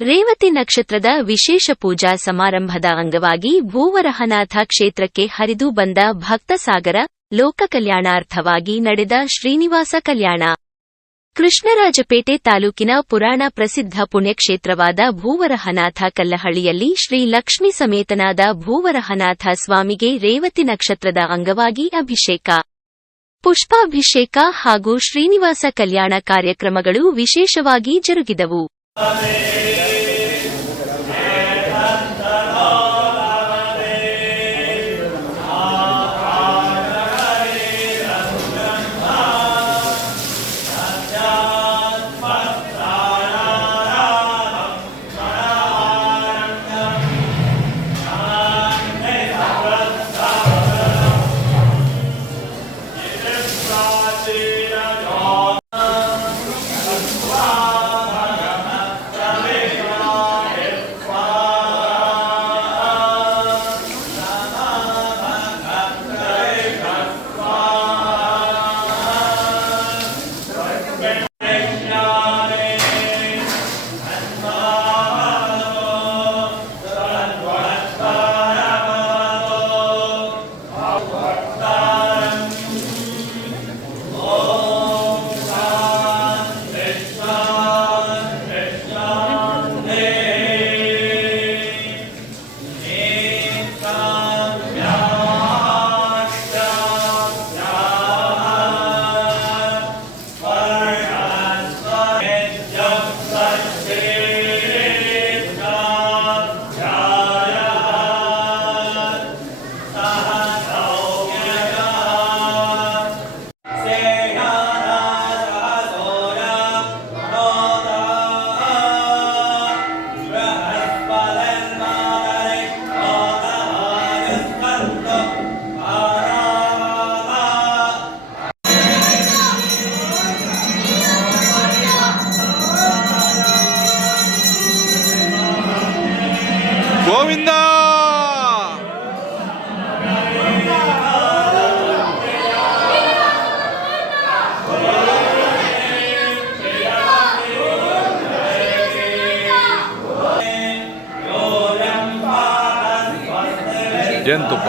ರೇವತಿ ನಕ್ಷತ್ರದ ವಿಶೇಷ ಪೂಜಾ ಸಮಾರಂಭದ ಅಂಗವಾಗಿ ಭೂವರಹನಾಥ ಕ್ಷೇತ್ರಕ್ಕೆ ಹರಿದು ಬಂದ ಭಕ್ತಸಾಗರ ಲೋಕ ಕಲ್ಯಾಣಾರ್ಥವಾಗಿ ನಡೆದ ಶ್ರೀನಿವಾಸ ಕಲ್ಯಾಣ. ಕೃಷ್ಣರಾಜಪೇಟೆ ತಾಲೂಕಿನ ಪುರಾಣ ಪ್ರಸಿದ್ಧ ಪುಣ್ಯಕ್ಷೇತ್ರವಾದ ಭೂವರಹನಾಥ ಕಲ್ಲಹಳ್ಳಿಯಲ್ಲಿ ಶ್ರೀ ಲಕ್ಷ್ಮೀ ಸಮೇತನಾದ ಭೂವರಹನಾಥ ಸ್ವಾಮಿಗೆ ರೇವತಿ ನಕ್ಷತ್ರದ ಅಂಗವಾಗಿ ಅಭಿಷೇಕ, ಪುಷ್ಪಾಭಿಷೇಕ ಹಾಗೂ ಶ್ರೀನಿವಾಸ ಕಲ್ಯಾಣ ಕಾರ್ಯಕ್ರಮಗಳು ವಿಶೇಷವಾಗಿ ಜರುಗಿದವು. ಗೋವಿಂದ ಜೇನುತುಪ್ಪ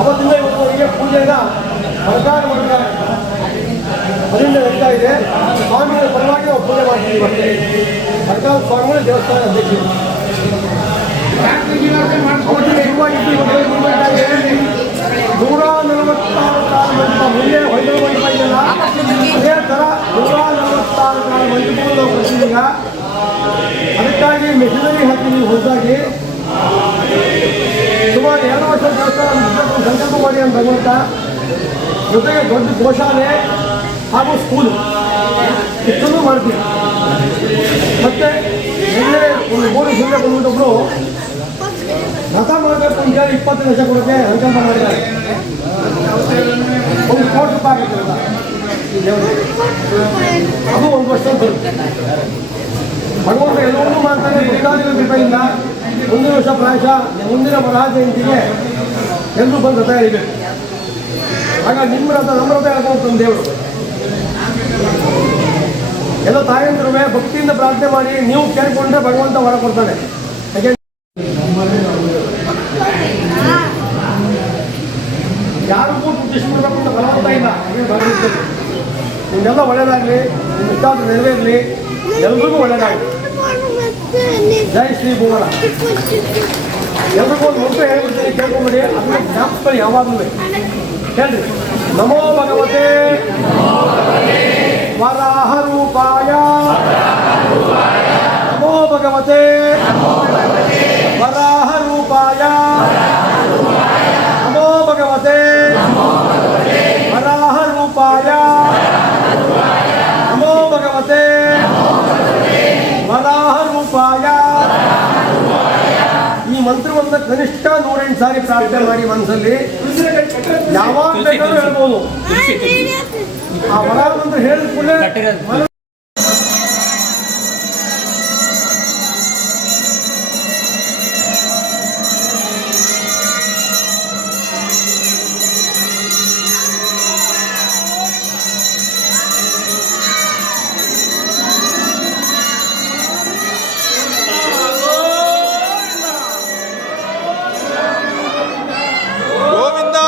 ಅವತ್ತಿಂದ ಇವತ್ತುವರೆಗೆ ಪೂಜೆನ ಸರ್ಕಾರ ಮಾಡಿದ್ದಾರೆ. ಅದರಿಂದ ನಡೀತಾ ಇದೆ. ಸ್ವಾಮಿಗಳ ಪರವಾಗಿ ನಾವು ಪೂಜೆ ಮಾಡ್ತೀವಿ. ಮತ್ತೆ ಸರ್ಕಾರ ಸ್ವಾಮಿಗಳು ದೇವಸ್ಥಾನ ಅಧ್ಯಕ್ಷರು ಅವತ್ತಿನ ಶುರುವಾಗಿದ್ದು ಇವತ್ತು 146 ಕಾಲ ಮಂಟಪ ಮುಂದೆ ಹೊಯ್ದಳ ಮಂಟಪ ಇದೆಯಲ್ಲ, ಅದೇ ಥರ 146 ಕಾಲ ಮಂಟಪಗಳು ನಾವು ಕಟ್ಟಿದ್ದೀಗ. ಅದಕ್ಕಾಗಿ ಮೆಷಿನರಿ ಹಾಕಿದ್ದೀವಿ ಹೊಸದಾಗಿ. ಸುಮಾರು 2 ವರ್ಷ ದೇವಸ್ಥಾನ ಸಂಕಲ್ಪ ಮಾಡಿ ಅಂತ ಭಗವಂತ. ಜೊತೆಗೆ ದೊಡ್ಡ ಗೋಶಾಲೆ ಹಾಗೂ ಸ್ಕೂಲು ಇಷ್ಟನ್ನು ಮಾಡ್ತೀವಿ. ಮತ್ತೆ ನಿನ್ನೆ ಒಂದು 3 ಸುಮ್ಮನೆ ಬಂದ್ಬಿಟ್ಟೊಬ್ರು ರಥ ಮಾಡಬೇಕು ಅಂತ ಹೇಳಿ 20 ಲಕ್ಷ ಕೊಡೋಕ್ಕೆ ಸಂಕಲ್ಪ ಮಾಡಿದ್ದಾರೆ. 1 ಕೋಟಿ ರೂಪಾಯಿ ಆಗುತ್ತಲ್ಲ ಈ ದೇವರಿಗೆ, ಅದು 1 ವರ್ಷ ಬರುತ್ತೆ. ಭಗವಂತ ಎಲ್ಲವನ್ನೂ ಮಾಡ್ತಾನೆ. ಭಕ್ತಾದಿಗಳ ಕೃಪೆಯಿಂದ ಮುಂದಿನ ವರ್ಷ ಪ್ರಾಯಶಃ ಮುಂದಿನ ವರಹ ಜಯಂತಿಗೆ ಎಲ್ಲರೂ ಬಂದು ರಥ ಎಳಿಬೇಕು. ಆಗ ನಿಮ್ಮ ರಥ ನಮ್ಮ ರಥ ಹೇಳ್ಕೊಂಡು ದೇವರು. ಎಲ್ಲ ತಾಯಂದಿರು ಭಕ್ತಿಯಿಂದ ಪ್ರಾರ್ಥನೆ ಮಾಡಿ ನೀವು ಕೇಳಿಕೊಂಡ್ರೆ ಭಗವಂತ ವರ ಕೊಡ್ತಾನೆ. ಯಾಕೆ ಯಾರಿಗೂ ದುಡ್ಡಿಸ್ಬಿಡ್ಬೇಕು ಅಂತ ಬಲವಂತ ಇಲ್ಲ. ನಿಮ್ಮೆಲ್ಲ ಒಳ್ಳೇದಾಗಲಿ, ನಿಮ್ಮ ಇಷ್ಟಾದರೂ ನೆರವೇರಲಿ, ಎಲ್ರಿಗೂ ಒಳ್ಳೇದಾಗಲಿ. ಜೈ ಶ್ರೀ ಭೂಮರ. ಎಲ್ರಿಗೂ ಒಂದು ಮಂತ್ರ ಹೇಳ್ಬಿಡ್ತೀನಿ, ಕೇಳ್ಕೊಂಬಿಡಿ. ಅದನ್ನ ಜ್ಞಾಪಿಸ್ಕೊಳ್ಳಿ ಯಾವಾಗಲೂ. ಹೇಳ್ರಿ, ನಮೋ ಭಗವತೆ ವರಾಹ ರೂಪಾಯ, ನಮೋ ಭಗವತೆ ವರಾಹ ರೂಪಾಯ, ನಮೋ ಭಗವತೆ ವರಾಹ ರೂಪಾಯ, ನಮೋ ಭಗವತೆ ವರಾಹ ರೂಪಾಯ. ಈ ಮಂತ್ರವನ್ನು ಕನಿಷ್ಠ 108 ಸಾರಿ ಪ್ರಾರ್ಥನೆ ಮಾಡಿ ಮನಸ್ಸಲ್ಲಿ. ಯಾವಾಗ ಬೇಕಾದ್ರೂ ಹೇಳ್ಬೋದು. ಆ ವರಾಹ ಮಂತ್ರ ಹೇಳಿದ ಕೂಡಲೇ ಗೋವಿಂದ.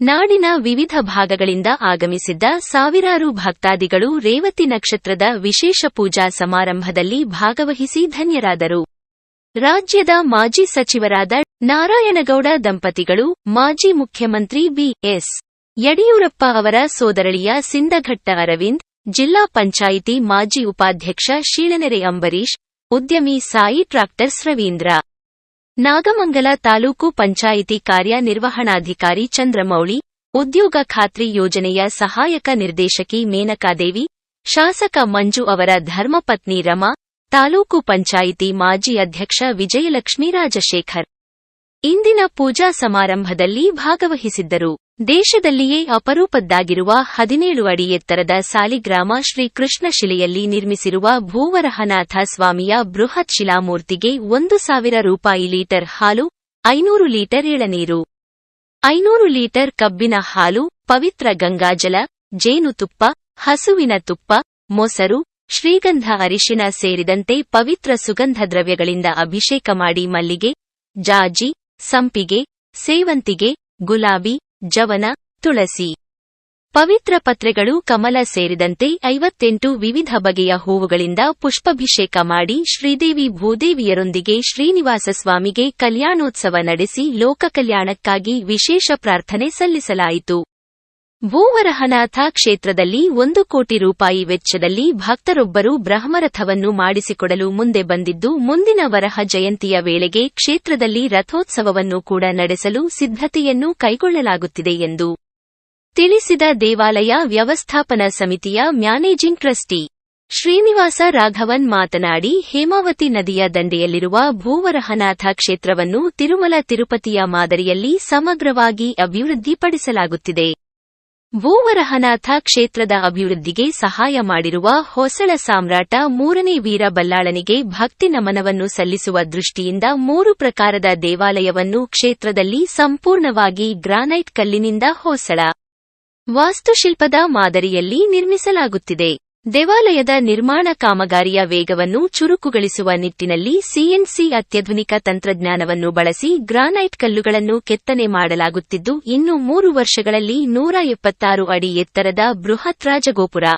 ನಾಡಿನ ವಿವಿಧ ಭಾಗಗಳಿಂದ ಆಗಮಿಸಿದ್ದ ಸಾವಿರಾರು ಭಕ್ತಾದಿಗಳು ರೇವತಿ ನಕ್ಷತ್ರದ ವಿಶೇಷ ಪೂಜಾ ಸಮಾರಂಭದಲ್ಲಿ ಭಾಗವಹಿಸಿ ಧನ್ಯರಾದರು. ರಾಜ್ಯದ ಮಾಜಿ ಸಚಿವರಾದ ನಾರಾಯಣಗೌಡ ದಂಪತಿಗಳು, ಮಾಜಿ ಮುಖ್ಯಮಂತ್ರಿ ಬಿ.ಎಸ್. ಯಡಿಯೂರಪ್ಪ ಅವರ ಸೋದರಳಿಯ ಸಿಂದಘಟ್ಟ ಅರವಿಂದ್, ಜಿಲ್ಲಾ ಪಂಚಾಯಿತಿ ಮಾಜಿ ಉಪಾಧ್ಯಕ್ಷ ಶೀಳನೆರೆ ಅಂಬರೀಶ್, ಉದ್ಯಮಿ ಸಾಯಿ ಟ್ರಾಕ್ಟರ್ಸ್ ರವೀಂದ್ರ, ನಾಗಮಂಗಲ ತಾಲೂಕು ಪಂಚಾಯಿತಿ ಕಾರ್ಯನಿರ್ವಹಣಾಧಿಕಾರಿ ಚಂದ್ರಮೌಳಿ, ಉದ್ಯೋಗ ಖಾತ್ರಿ ಯೋಜನೆಯ ಸಹಾಯಕ ನಿರ್ದೇಶಕಿ ಮೇನಕಾದೇವಿ, ಶಾಸಕ ಮಂಜು ಅವರ ಧರ್ಮಪತ್ನಿ ರಮಾ, ತಾಲೂಕು ಪಂಚಾಯಿತಿ ಮಾಜಿ ಅಧ್ಯಕ್ಷ ವಿಜಯಲಕ್ಷ್ಮೀ ರಾಜಶೇಖರ್ ಇಂದಿನ ಪೂಜಾ ಸಮಾರಂಭದಲ್ಲಿ ಭಾಗವಹಿಸಿದ್ದರು. ದೇಶದಲ್ಲಿಯೇ ಅಪರೂಪದ್ದಾಗಿರುವ 17 ಅಡಿ ಎತ್ತರದ ಸಾಲಿಗ್ರಾಮ ಶ್ರೀ ಕೃಷ್ಣಶಿಲೆಯಲ್ಲಿ ನಿರ್ಮಿಸಿರುವ ಭೂವರಹನಾಥ ಸ್ವಾಮಿಯ ಬೃಹತ್ ಶಿಲಾಮೂರ್ತಿಗೆ 1,000 ರೂಪಾಯಿ ಲೀಟರ್ ಹಾಲು, 500 ಲೀಟರ್ ಎಳನೀರು, 500 ಲೀಟರ್ ಕಬ್ಬಿನ ಹಾಲು, ಪವಿತ್ರ ಗಂಗಾಜಲ, ಜೇನುತುಪ್ಪ, ಹಸುವಿನ ತುಪ್ಪ, ಮೊಸರು, ಶ್ರೀಗಂಧ ಅರಿಶಿನ ಸೇರಿದಂತೆ ಪವಿತ್ರ ಸುಗಂಧ ದ್ರವ್ಯಗಳಿಂದ ಅಭಿಷೇಕ ಮಾಡಿ ಮಲ್ಲಿಗೆ, ಜಾಜಿ, ಸಂಪಿಗೆ, ಸೇವಂತಿಗೆ, ಗುಲಾಬಿ, ಜವನ, ತುಳಸಿ, ಪವಿತ್ರ ಪತ್ರೆಗಳು, ಕಮಲ ಸೇರಿದಂತೆ 58 ವಿವಿಧ ಬಗೆಯ ಹೂವುಗಳಿಂದ ಪುಷ್ಪಾಭಿಷೇಕ ಮಾಡಿ ಶ್ರೀದೇವಿ ಭೂದೇವಿಯರೊಂದಿಗೆ ಶ್ರೀನಿವಾಸ ಸ್ವಾಮಿಗೆ ಕಲ್ಯಾಣೋತ್ಸವ ನಡೆಸಿ ಲೋಕಕಲ್ಯಾಣಕ್ಕಾಗಿ ವಿಶೇಷ ಪ್ರಾರ್ಥನೆ ಸಲ್ಲಿಸಲಾಯಿತು. ಭೂವರಹನಾಥ ಕ್ಷೇತ್ರದಲ್ಲಿ 1 ಕೋಟಿ ರೂಪಾಯಿ ವೆಚ್ಚದಲ್ಲಿ ಭಕ್ತರೊಬ್ಬರು ಬ್ರಹ್ಮರಥವನ್ನು ಮಾಡಿಸಿಕೊಡಲು ಮುಂದೆ ಬಂದಿದ್ದು, ಮುಂದಿನ ವರಹ ಜಯಂತಿಯ ವೇಳೆಗೆ ಕ್ಷೇತ್ರದಲ್ಲಿ ರಥೋತ್ಸವವನ್ನು ಕೂಡ ನಡೆಸಲು ಸಿದ್ಧತೆಯನ್ನು ಕೈಗೊಳ್ಳಲಾಗುತ್ತಿದೆ ಎಂದು ತಿಳಿಸಿದ ದೇವಾಲಯ ವ್ಯವಸ್ಥಾಪನಾ ಸಮಿತಿಯ ಮ್ಯಾನೇಜಿಂಗ್ ಟ್ರಸ್ಟಿ ಶ್ರೀನಿವಾಸ ರಾಘವನ್ ಮಾತನಾಡಿ, ಹೇಮಾವತಿ ನದಿಯ ದಂಡೆಯಲ್ಲಿರುವ ಭೂವರಹನಾಥ ಕ್ಷೇತ್ರವನ್ನು ತಿರುಮಲ ತಿರುಪತಿಯ ಮಾದರಿಯಲ್ಲಿ ಸಮಗ್ರವಾಗಿ ಅಭಿವೃದ್ಧಿಪಡಿಸಲಾಗುತ್ತಿದೆ. ಭೂವರಹನಾಥ ಕ್ಷೇತ್ರದ ಅಭಿವೃದ್ಧಿಗೆ ಸಹಾಯ ಮಾಡಿರುವ ಹೊಸಳ ಸಾಮ್ರಾಟ 3ನೇ ವೀರ ಬಲ್ಲಾಳನಿಗೆ ಭಕ್ತಿ ನಮನವನ್ನು ಸಲ್ಲಿಸುವ ದೃಷ್ಟಿಯಿಂದ 3 ಪ್ರಕಾರದ ದೇವಾಲಯವನ್ನು ಕ್ಷೇತ್ರದಲ್ಲಿ ಸಂಪೂರ್ಣವಾಗಿ ಗ್ರಾನೈಟ್ ಕಲ್ಲಿನಿಂದ ಹೊಸಳ ವಾಸ್ತುಶಿಲ್ಪದ ಮಾದರಿಯಲ್ಲಿ ನಿರ್ಮಿಸಲಾಗುತ್ತಿದೆ. ದೇವಾಲಯದ ನಿರ್ಮಾಣ ಕಾಮಗಾರಿಯ ವೇಗವನ್ನು ಚುರುಕುಗೊಳಿಸುವ ನಿಟ್ಟಿನಲ್ಲಿ ಸಿಎನ್ಸಿ ಅತ್ಯಾಧುನಿಕ ತಂತ್ರಜ್ಞಾನವನ್ನು ಬಳಸಿ ಗ್ರಾನೈಟ್ ಕಲ್ಲುಗಳನ್ನು ಕೆತ್ತನೆ ಮಾಡಲಾಗುತ್ತಿದ್ದು, ಇನ್ನು 3 ವರ್ಷಗಳಲ್ಲಿ 176 ಅಡಿ ಎತ್ತರದ ಬೃಹತ್ ರಾಜಗೋಪುರ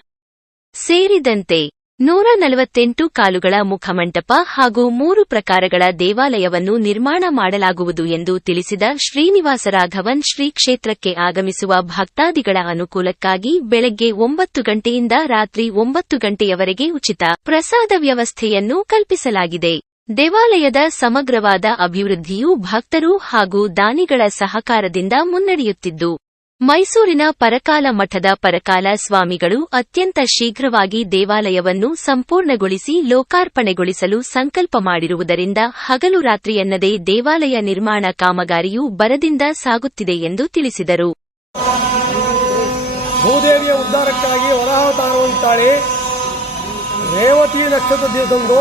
ಸೇರಿದಂತೆ 148 ಕಾಲುಗಳ ಮುಖಮಂಟಪ ಹಾಗೂ 3 ಪ್ರಕಾರಗಳ ದೇವಾಲಯವನ್ನು ನಿರ್ಮಾಣ ಮಾಡಲಾಗುವುದು ಎಂದು ತಿಳಿಸಿದ ಶ್ರೀನಿವಾಸ ರಾಘವನ್, ಶ್ರೀ ಕ್ಷೇತ್ರಕ್ಕೆ ಆಗಮಿಸುವ ಭಕ್ತಾದಿಗಳ ಅನುಕೂಲಕ್ಕಾಗಿ ಬೆಳಗ್ಗೆ 9 ಗಂಟೆಯಿಂದ ರಾತ್ರಿ 9 ಗಂಟೆಯವರೆಗೆ ಉಚಿತ ಪ್ರಸಾದ ವ್ಯವಸ್ಥೆಯನ್ನು ಕಲ್ಪಿಸಲಾಗಿದೆ. ದೇವಾಲಯದ ಸಮಗ್ರವಾದ ಅಭಿವೃದ್ಧಿಯು ಭಕ್ತರು ಹಾಗೂ ದಾನಿಗಳ ಸಹಕಾರದಿಂದ ಮುನ್ನಡೆಯುತ್ತಿದ್ದು, ಮೈಸೂರಿನ ಪರಕಾಲ ಮಠದ ಪರಕಾಲ ಸ್ವಾಮಿಗಳು ಅತ್ಯಂತ ಶೀಘ್ರವಾಗಿ ದೇವಾಲಯವನ್ನು ಸಂಪೂರ್ಣಗೊಳಿಸಿ ಲೋಕಾರ್ಪಣೆಗೊಳಿಸಲು ಸಂಕಲ್ಪ ಮಾಡಿರುವುದರಿಂದ ಹಗಲು ರಾತ್ರಿಯೆನ್ನದೇ ದೇವಾಲಯ ನಿರ್ಮಾಣ ಕಾಮಗಾರಿಯು ಭರದಿಂದ ಸಾಗುತ್ತಿದೆ ಎಂದು ತಿಳಿಸಿದರು. ಭೂದೇವಿಯ ಉದ್ಧಾರಕ್ಕಾಗಿ ವರಾವತಾರವಂತಾಳಿ ರೇವತಿ ನಕ್ಷತ್ರ ದಿವಸಂದು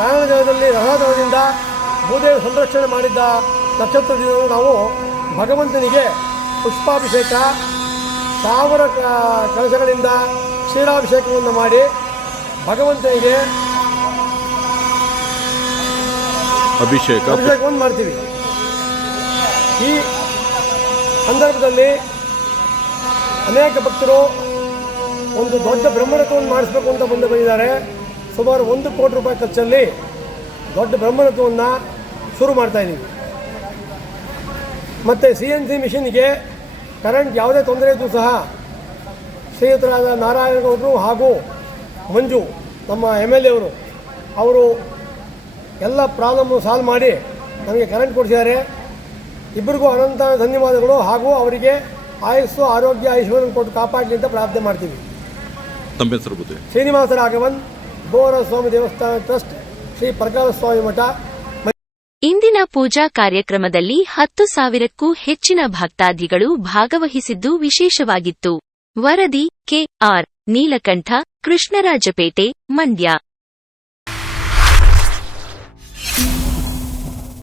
ಕಾರಣಜಲದಲ್ಲಿ ರಥೋತ್ಸವದಿಂದ ಭೂದೇವಿ ಸಂರಕ್ಷಣೆ ಮಾಡಿದ್ದ ನಕ್ಷತ್ರ ದಿನವನ್ನು ನಾವು ಭಗವಂತನಿಗೆ ಪುಷ್ಪಾಭಿಷೇಕ, 1000 ಕಲಶಗಳಿಂದ ಕ್ಷೀರಾಭಿಷೇಕವನ್ನು ಮಾಡಿ ಭಗವಂತನಿಗೆ ಅಭಿಷೇಕವನ್ನು ಮಾಡ್ತೀವಿ. ಈ ಸಂದರ್ಭದಲ್ಲಿ ಅನೇಕ ಭಕ್ತರು ಒಂದು ದೊಡ್ಡ ಬ್ರಹ್ಮರಥವನ್ನು ಮಾಡಿಸಬೇಕು ಅಂತ ಬಂದಿದ್ದಾರೆ. ಸುಮಾರು 1 ಕೋಟಿ ರೂಪಾಯಿ ಖರ್ಚಲ್ಲಿ ದೊಡ್ಡ ಬ್ರಹ್ಮರಥವನ್ನು ಶುರು ಮಾಡ್ತಾಯಿದ್ದೀವಿ. ಮತ್ತು CNC ಮಿಷಿನ್ಗೆ ಕರೆಂಟ್ ಯಾವುದೇ ತೊಂದರೆ ಇದ್ದರೂ ಸಹ ಶ್ರೀಯುತರಾದ ನಾರಾಯಣಗೌಡರು ಹಾಗೂ ಮಂಜು ನಮ್ಮ MLA ಅವರು ಎಲ್ಲ ಪ್ರಾಬ್ಲಮ್ಮು ಸಾಲ್ವ್ ಮಾಡಿ ನಮಗೆ ಕರೆಂಟ್ ಕೊಡಿಸಿದ್ದಾರೆ. ಇಬ್ಬರಿಗೂ ಅನಂತ ಧನ್ಯವಾದಗಳು ಹಾಗೂ ಅವರಿಗೆ ಆಯುಸ್ಸು, ಆರೋಗ್ಯ, ಐಶ್ವರ್ಯ ಕೊಟ್ಟು ಕಾಪಾಡಲಿ ಅಂತ ಪ್ರಾರ್ಥನೆ ಮಾಡ್ತೀವಿ. ತಮ್ಮ ಹೆಸರು ಗೊತ್ತು? ಶ್ರೀನಿವಾಸ ರಾಘವನ್, ಭೂವರ ಸ್ವಾಮಿ ದೇವಸ್ಥಾನ ಟ್ರಸ್ಟ್, ಶ್ರೀ ಪರಕಾಲ ಸ್ವಾಮಿ ಮಠ. ಇಂದಿನ ಪೂಜಾ ಕಾರ್ಯಕ್ರಮದಲ್ಲಿ 10,000ಕ್ಕೂ ಹೆಚ್ಚಿನ ಭಕ್ತಾದಿಗಳು ಭಾಗವಹಿಸಿದ್ದು ವಿಶೇಷವಾಗಿತ್ತು. ವರದಿ KR ನೀಲಕಂಠ, ಕೃಷ್ಣರಾಜಪೇಟೆ, ಮಂಡ್ಯ.